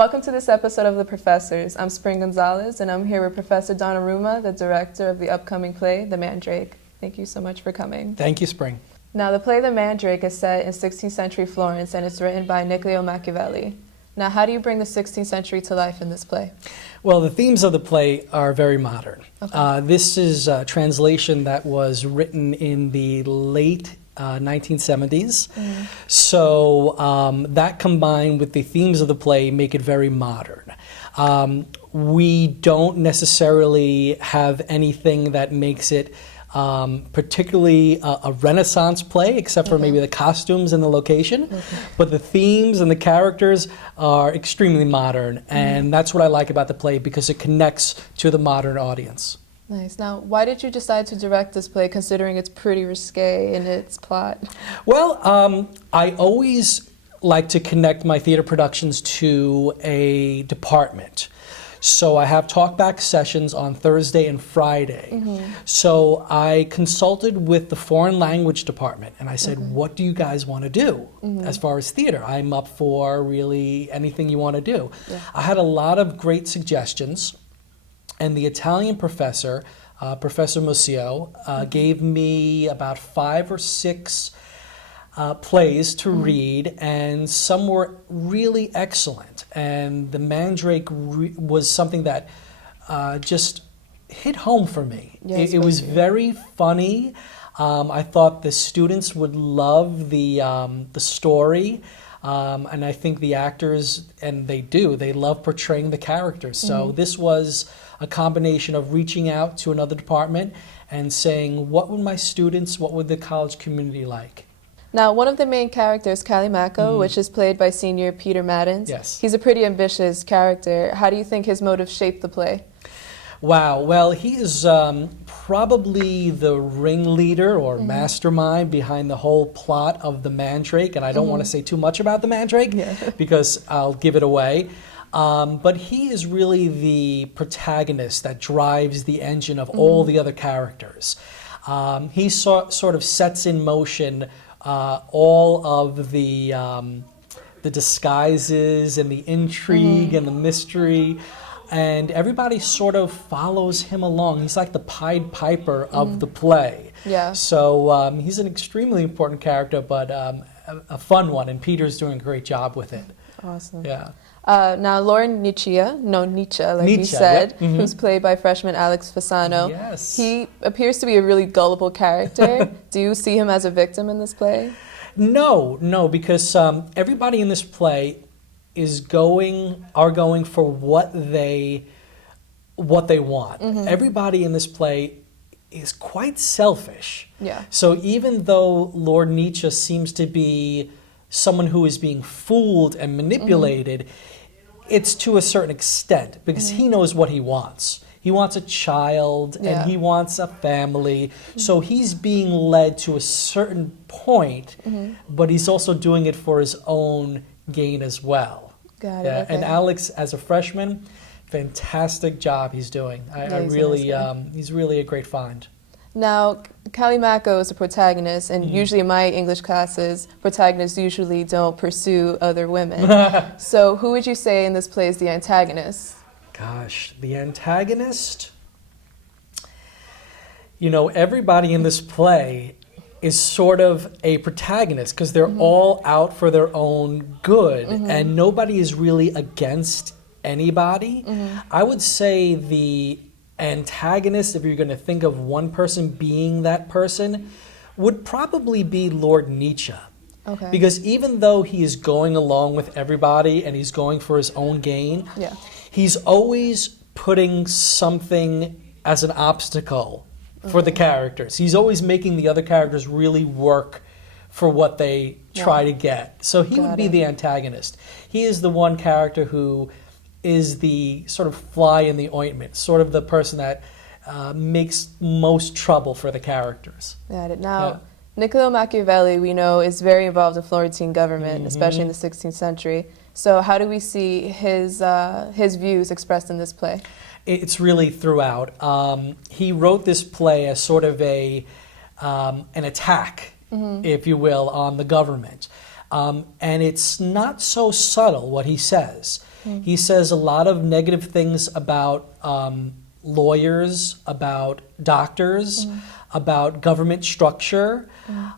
Welcome to this episode of The Professors. I'm Spring Gonzalez, and I'm here with Professor Donnarumma, the director of the upcoming play, The Mandrake. Thank you so much for coming. Thank you, Spring. Now, the play The Mandrake is set in 16th century Florence, and it's written by Niccolo Machiavelli. Now, how do you bring the 16th century to life in this play? Well, the themes of the play are very modern. Okay. This is a translation that was written in the late 1970s. So that combined with the themes of the play make it very modern. We don't necessarily have anything that makes it particularly a Renaissance play, except for maybe the costumes and the location. But the themes and the characters are extremely modern, and that's what I like about the play because it connects to the modern audience. Nice. Now, why did you decide to direct this play, considering it's pretty risque in its plot? Well, I always like to connect my theater productions to a department. So I have talkback sessions on Thursday and Friday. So I consulted with the foreign language department and I said, what do you guys want to do as far as theater? I'm up for really anything you want to do. I had a lot of great suggestions, and the Italian professor, Professor Musio, gave me about 5 or 6 plays to read, and some were really excellent. And The Mandrake was something that just hit home for me. Yes, it was very funny. I thought the students would love the story. And I think the actors, and they love portraying the characters. So this was a combination of reaching out to another department and saying, what would my students, what would the college community like? Now, one of the main characters, Callimaco, which is played by senior Peter Maddens. Yes. He's a pretty ambitious character. How do you think his motive shaped the play? Wow, well, he is probably the ringleader or mastermind behind the whole plot of The Mandrake, and I don't want to say too much about The Mandrake because I'll give it away. But he is really the protagonist that drives the engine of all the other characters. He sort of sets in motion all of the disguises and the intrigue and the mystery. And everybody sort of follows him along. He's like the Pied Piper of the play. Yeah. So he's an extremely important character, but a fun one, and Peter's doing a great job with it. Awesome. Yeah. Now, Lord Nietzsche, you said, who's played by freshman Alex Fasano. Yes. He appears to be a really gullible character. Do you see him as a victim in this play? No, because everybody in this play are going for what they want. Everybody in this play is quite selfish. Yeah. So even though Lord Nietzsche seems to be someone who is being fooled and manipulated, it's to a certain extent because he knows what he wants. He wants a child and he wants a family. So he's being led to a certain point, but he's also doing it for his own gain as well. Got it. Okay. And Alex, as a freshman, fantastic job he's doing. He's really a great find. Now, Callimaco is the protagonist, and usually in my English classes, protagonists usually don't pursue other women. So who would you say in this play is the antagonist? Gosh, the antagonist? You know, everybody in this play is sort of a protagonist because they're all out for their own good, and nobody is really against anybody. I would say the antagonist, if you're going to think of one person being that person, would probably be Lord Nietzsche. Okay. Because even though he is going along with everybody and he's going for his own gain, he's always putting something as an obstacle for the characters. He's always making the other characters really work for what they try to get. So he would be the antagonist. He is the one character who is the sort of fly in the ointment, sort of the person that makes most trouble for the characers. Got it. Now, Niccolo Machiavelli, we know, is very involved in Florentine government, especially in the 16th century. So how do we see his views expressed in this play? It's really throughout. He wrote this play as sort of an attack, if you will, on the government. And it's not so subtle what he says. He says a lot of negative things about lawyers, about doctors, about government structure,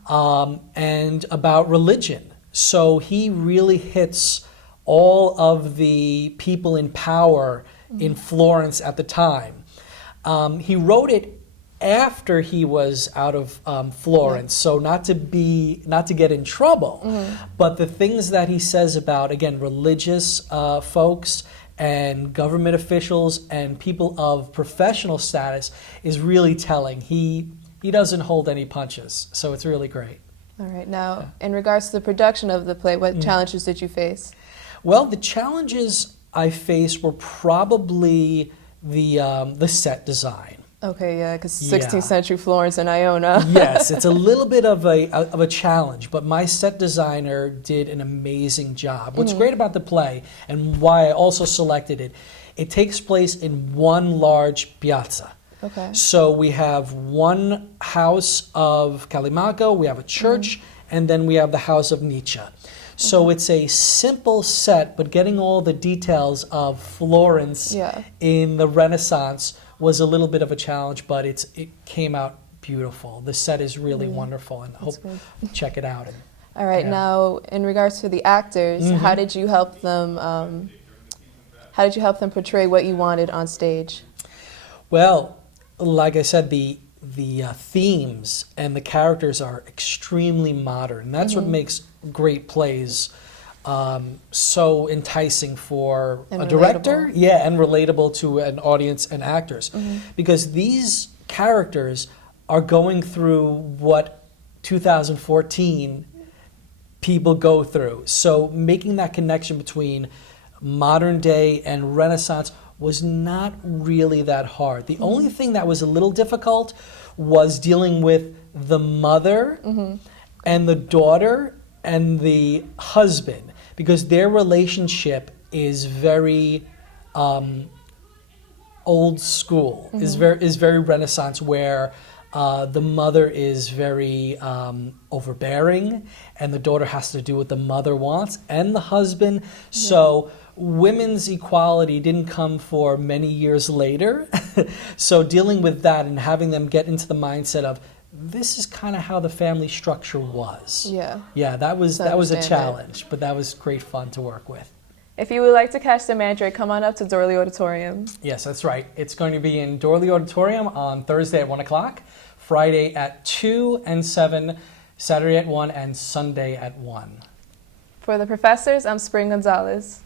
and about religion. So he really hits all of the people in power in Florence at the time. He wrote it after he was out of Florence, so not to get in trouble, but the things that he says about, again, religious folks and government officials and people of professional status is really telling. He doesn't hold any punches, so it's really great. All right. Now, in regards to the production of the play, what challenges did you face? Well, the challenges I faced were probably the set design. Okay, yeah, because 16th century Florence and Iona. Yes, it's a little bit of a challenge, but my set designer did an amazing job. What's great about the play, and why I also selected it, it takes place in one large piazza. Okay. So we have one house of Callimaco, we have a church, and then we have the house of Nietzsche. So it's a simple set, but getting all the details of Florence in the Renaissance was a little bit of a challenge, but it came out beautiful. The set is really wonderful, and I hope check it out. All right, now in regards to the actors, how did you help them? How did you help them portray what you wanted on stage? Well, like I said, the themes and the characters are extremely modern. That's what makes great plays so enticing for and a director, relatable. and relatable to an audience and actors, because these characters are going through what 2014 people go through. So making that connection between modern day and Renaissance was not really that hard. The only thing that was a little difficult was dealing with the mother and the daughter and the husband, because their relationship is very old school, is very Renaissance, where the mother is very overbearing, and the daughter has to do what the mother wants, and the husband. So women's equality didn't come for many years later. So dealing with that and having them get into the mindset of, this is kind of how the family structure was. Yeah, that was a challenge, but that was great fun to work with. If you would like to catch the Mandrake, come on up to Doorley Auditorium. Yes, that's right. It's going to be in Doorley Auditorium on Thursday at 1 o'clock, Friday at 2 and 7, Saturday at 1, and Sunday at 1. For the professors, I'm Spring Gonzalez.